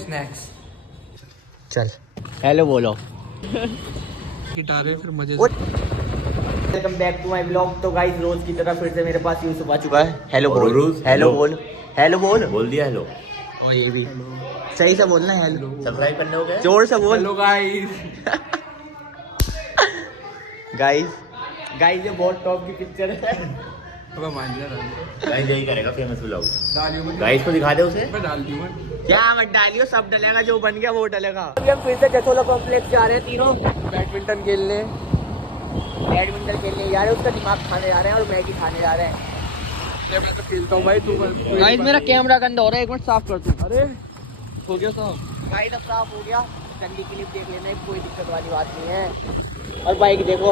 Snacks. चल hello बोलो। Guitar है फिर मजे से। Welcome back to my blog. तो गाइस रोज की तरह फिर से मेरे पास यूसुफ आ चुका है। हेलो बोल, रोज हेलो बोल, हेलो बोल। बोल दिया हेलो। और ये भी सही से बोलना है। हेलो सब्सक्राइब करने हो गए? जोर से बोल। Hello guys. गाइस गाइस ये बहुत टॉप की पिक्चर है। अब मान जा रहा गाइस यही करेगा फेमस ब्लॉग। डालियो मत। गाइस को दिखा दे उसे। मैं डाल दी मत। क्या मत डालियो, सब डलेगा, जो बन गया वो डलेगा। हम फिर से जसोला कॉम्प्लेक्स जा रहे हैं तीनों बैडमिंटन खेलने। बैडमिंटन खेलने जा रहे हैं। उसका दिमाग खाने जा रहे हैं और मैगी खाने जा रहे हैं। मैं तो खेलता हूँ भाई, तू गाइस मेरा कैमरा गंदा हो रहा है, एक मिनट साफ कर दूं। अरे हो गया साहब। गाइस अब साफ हो गया। गंदी क्लिप देख लेना, कोई दिक्कत वाली बात नहीं है। और बाइक देखो,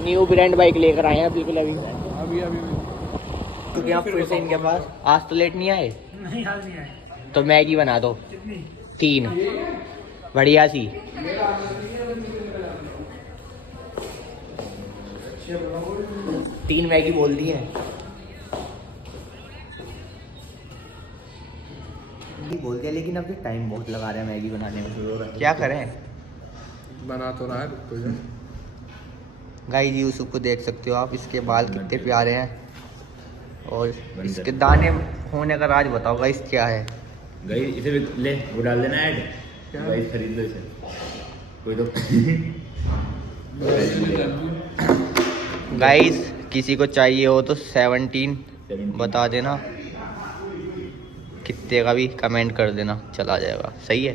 न्यू ब्रांड बाइक लेकर आए हैं बिल्कुल अभी। अभी क्योंकि आप फिर से इनके पास आज तो लेट नहीं आए। नहीं हाल नहीं आए। तो मैगी बना दो 3 बढ़िया सी। तीन मैगी बोल दी है। बोल दिया, लेकिन अभी टाइम बहुत लगा रहे हैं मैगी बनाने में। क्या करें? बना तो रहा है, रुक तो जा। गाइस यूसुफ को देख सकते हो आप, इसके बाल कितने प्यारे हैं और इसके दाने होने का राज बताओ गाइस क्या है। गाइस इसे भी ले, वो डाल देना ऐड। गाइस खरीद लो इसे। कोई तो गाइस किसी को चाहिए हो तो 17 बता देना, कितने का भी कमेंट कर देना, चला जाएगा। सही है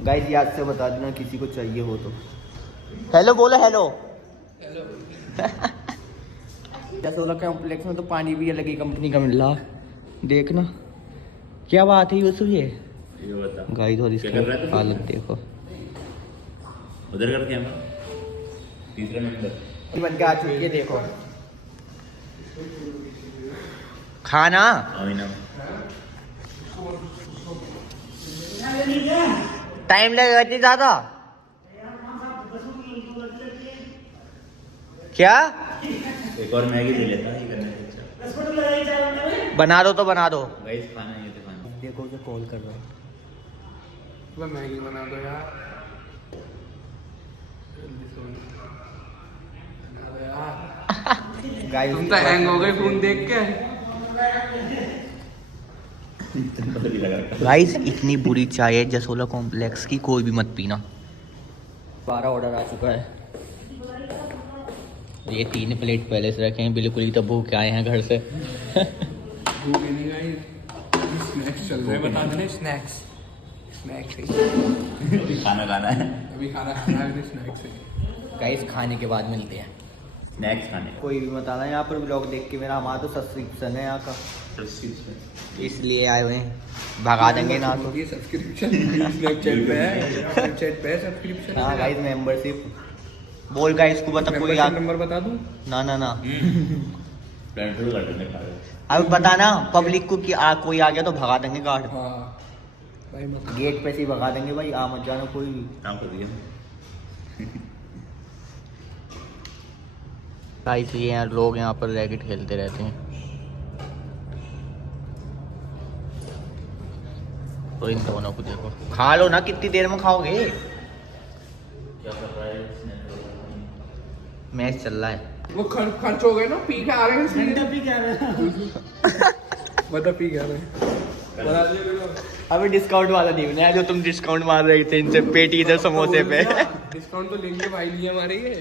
गाइस, याद से बता देना किसी को चाहिए हो तो। हेलो बोलो, हेलो जसोला कॉम्प्लेक्स में तो पानी भी अलग ही कंपनी का मिल रहा, देखना क्या बात है यूसुफ। ये बता गाइस और क्या कर रहा है इसकी तू? हालत देखो। उधर कर कैमरा। तीसरा नंबर बन के आ चुकी है, देखो खाना। आमीना टाइम लगेगा इतनी ज्यादा क्या? एक और मैगी ले लेता है, ये करने से अच्छा। बना दो तो बना दो। गाइस खाना है, ये तो खाना। देखो जो कॉल कर रहा है। मैं मैगी बना दो यार, जल्दी से बना दो यार। गाइस तुम तो हैंग हो गए फोन देख के। गाइस इतनी बुरी चाय है जसोला कॉम्प्लेक्स की, कोई भी मत पीना। 12 ऑर्डर आ चुका है। ये 3 प्लेट पहले से रखे हैं, बिल्कुल ही तो भूख के आए हैं घर से। भूख नहीं आई, स्नैक्स चल रहे हैं, बता देना स्नैक्स। स्नैक्स खाना खाना है, अभी खाना खाना है, स्नैक्स है। गाइस खाने के बाद मिलते हैं। स्नैक्स खाने। कोई भी मत आना यहाँ पर ब्लॉग देख के, मेरा हमारा तो सब्सक्रिप्शन है यहाँ का, इसलिए आए हुए हैं। भगा देंगे ना तो। ये सब्सक्रिप्शन स्नैपचैट पे है, स्नैपचैट पे है सब्सक्रिप्शन। हाँ गाइस मेंबरशिप बोल गाइस को बता, कोई नंबर बता दूं? ना प्लान शुरू कर देंगे खा रहे। अब बताना पब्लिक को कि कोई आ गया तो भगा देंगे गार्ड। हाँ भाई मत। गेट पे से ही भगा देंगे भाई, आ मत जाना कोई भी। काम कर दिया। गाइस ये यार लोग यहाँ पर रैकेट खेलते रहते हैं और इन दोनों को देखो। खा लो ना, कितनी देर में खाओगे? क्या कर रहा है? मैच चल रहा है। वो खर्च हो गए ना, पी के आ रहे हैं। घंटा पी के आ रहे हैं। बता पी के आ रहे हैं। अभी डिस्काउंट वाला नहीं होना है, जो तुम डिस्काउंट मार रहे थे इनसे पेटी से समोसे पे। डिस्काउंट तो लेंगे भाई, लिए हमारे ये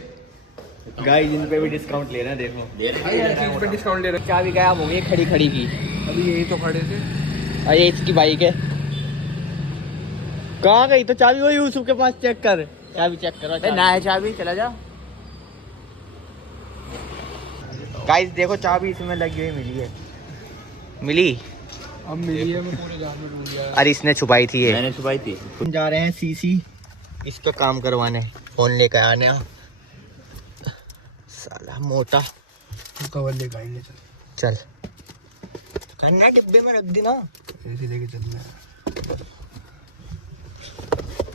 गाइस इन पे भी डिस्काउंट ले रहे हैं, देखो दे भाई, हर चीज पे डिस्काउंट ले रहे क्या भी गायब हो गई खड़ी खड़ी की। हैं। अभी यही तो खड़े थे। अरे इसकी बाइक है, कहाँ गई? तो चाबी वही यूसुफ के पास, चेक कर, चाबी चेक करो। ना है चाबी, चला जा। गाइस देखो चाबी इसमें लगी हुई मिली है, मिली। अब मिली है, मैं पूरे गांव में ढूंढ गया। अरे इसने छुपाई थी ये। मैंने छुपाई थी। हम जा रहे हैं सीसी इसका काम करवाने, फोन लेकर आने। साला मोटा कवर लेकर आएंगे, चल चल करना डिब्बे में रख देना, ऐसे लेके चलना है।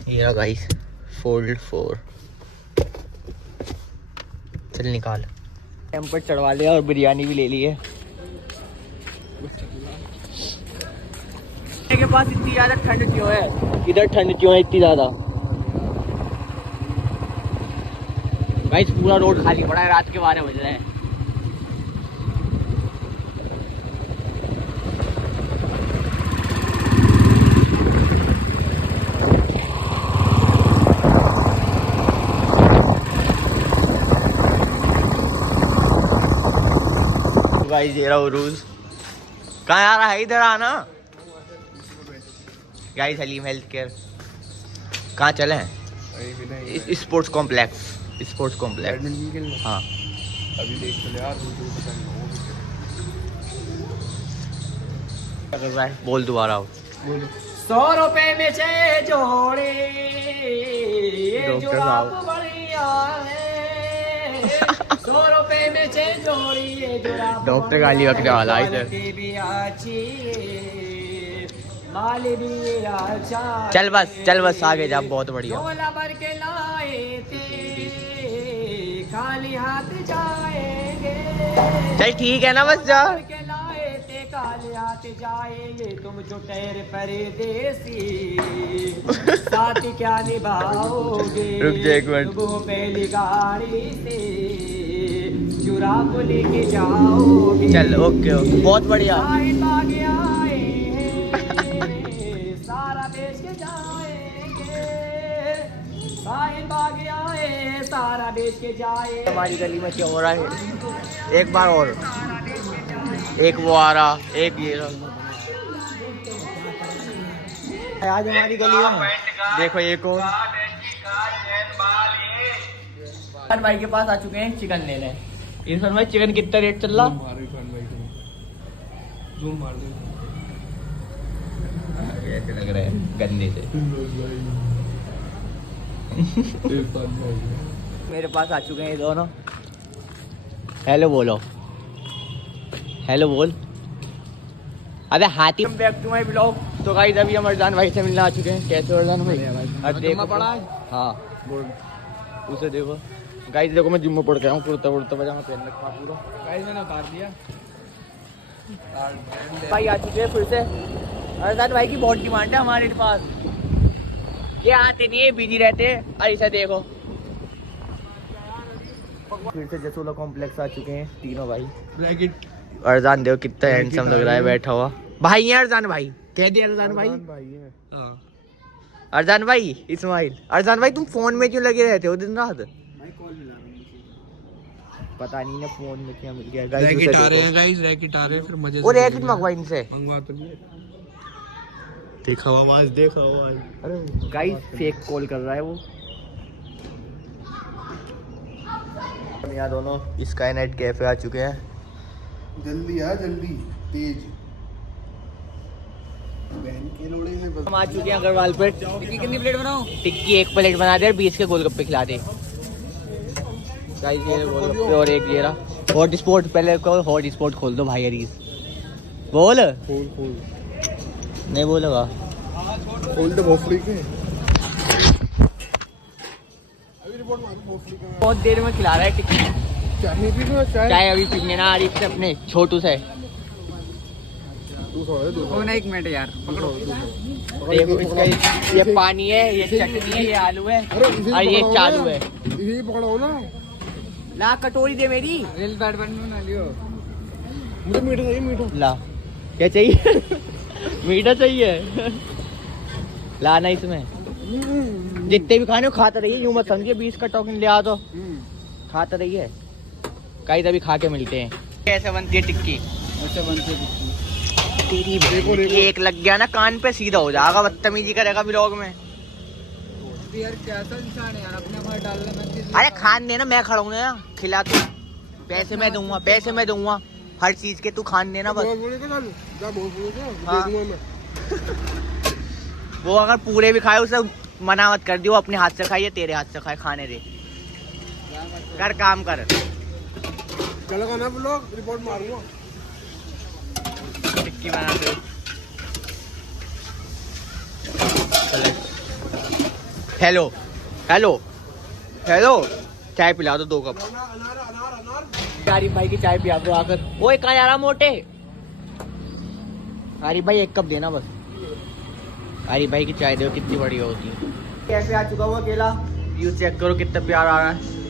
ये रहा गाइस फोल्ड 4। चल निकाल। टेम्पर चढ़वा लिया और बिरयानी भी ले ली है। पास इतनी ज्यादा ठंड क्यों है? इधर ठंड क्यों है इतनी ज्यादा? गाइस पूरा रोड खाली पड़ा है, रात के 12 बज रहे हैं। गाइस ये रहा उरूज। कहाँ आ रहा है? इधर आना गाइस। Haleem health care. कहाँ चले हैं? Sports complex. Sports complex. हाँ अभी देख चले यार। बोल दोबारा। 100 रुपए में 6 जोड़े, ये जुराब बढ़िया है। 100 रुपए में 6 जोड़ी, ये जुराब डॉक्टर गाली रखने वाला है इधर। भी अच्छी, माल भी अच्छा। चल बस आगे जा, बहुत बढ़िया। झोला भर के लाए थे, खाली हाथ जाएंगे। चल ठीक है ना, बस जा। काले हाथ जाएंगे तुम जो ठहर परदेसी, साथ क्या निभाओगे? रुक जा एक मिनट। वो पहली गाड़ी से चुरा को लेके जाओगे। चल ओके बहुत बढ़िया। सारा बेच के जाएंगे, बागे आए सारा बेच के जाए। हमारी गली में क्या हो रहा है? एक बार और, एक वो आ रहा, एक ये रहा। आज हमारी गली में देखो ये कौन। इरफान भाई के पास आ चुके हैं चिकन लेने। इरफान भाई चिकन कितना रेट चल रहा? ऐसे लग रहा है गंदे से। मेरे पास आ चुके हैं ये दोनों। हेलो बोलो, हेलो बोल। अबे हाथी। Back to my blog. तो गाइस अभी हम अरजान भाई से मिलने आ चुके हैं। कैसे अरजान भाई? अब देखो पड़ा है। हाँ बोल, उसे देखो। गाइस देखो मैं जिम में पड़ गया हूँ, कुर्ता वुर्ता पजामा पहन रखा पूरा। गाइस मैंने उतार दिया। भाई आ चुके हैं फिर से। अरजान भाई की बहुत डिमांड है हमारे पास। ये आते नहीं है, बिजी रहते हैं। ऐसा देखो फिर से जसोला कॉम्प्लेक्स आ चुके हैं तीनों भाई। अरजान देखो कितना हैंडसम लग रहा है बैठा हुआ। भाई है अरजान भाई, कह दिया अरजान भाई। अरजान भाई इस्माइल। अरजान भाई तुम फोन में क्यों लगे रहते हो दिन रात? पता नहीं ना फोन में क्या मिल गया। रैकेट आ रहे हैं गाइस, रैकेट आ रहे हैं फिर मजे से। और रैकेट मंगवा इनसे। मंगवा तो लिए। देखा आवाज, देखा आवाज। अरे गाइस फेक कॉल कर रहा है वो। यहाँ दोनों स्काईनेट कैफे आ चुके हैं। जल्दी आ, जल्दी तेज। बहन के लोड़े में हम आ चुके हैं अग्रवाल पे। टिक्की कितनी प्लेट बनाऊं? टिक्की 1 प्लेट बना दे और 20 के गोलगप्पे खिला दे। गाइस ये गोलगप्पे और एक ये रहा हॉट स्पॉट। पहले हॉट स्पॉट खोल दो भाई अरीज। बोल खोल नहीं बोलेगा। खोल दे भोसड़ी के। अभी रिपोर्ट मार भोसड़ी के। बहुत देर में खिला रहा है टिक्की। चाय पी लो, चाय अभी पीने ना अरीज से अपने छोटू से। ना 1 मिनट यार, पकड़ो। देखो इसका ये पानी है, ये चटनी है, ये आलू है और ये चालू है। यही पकड़ो ना। ला कटोरी दे मेरी। रेल बैट बना लियो। मुझे मीठा चाहिए, मीठा। ला क्या चाहिए? मीठा चाहिए। लाना इसमें जितने भी खाने हो खाते रहिए, यूं मत समझिए 20 का टोकन ले आ तो खाते रहिए। कहीं तभी खा के मिलते हैं। कैसे बनती है टिक्की? अच्छा बनती है। तेरी टिक्की एक लग गया ना कान पे सीधा हो जाएगा, बदतमीजी करेगा ब्लॉग में। यार कैसा इंसान है यार, अपने घर डालने में। अरे खान देना, मैं खड़ा हूँ ना खिला के। पैसे मैं दूंगा, पैसे मैं दूंगा हर चीज के। तू खान देना बस। हाँ। वो अगर पूरे भी खाए उसे मना मत कर दियो, अपने हाथ से खाइए, तेरे हाथ से खाए, खाने दे। कर काम कर। चलेगा ना ब्लॉग, रिपोर्ट मारूंगा। टिक्की बना दे। हेलो हेलो हेलो, चाय पिला दो 2 कप। आरिफ भाई की चाय पिला दो आकर। ओए कहाँ जा रहा मोटे? आरिफ भाई 1 कप देना बस। अरे भाई की चाय देखो कितनी बढ़िया होती है। कैसे आ चुका हूँ अकेला, व्यू चेक करो कितना प्यार आ रहा है।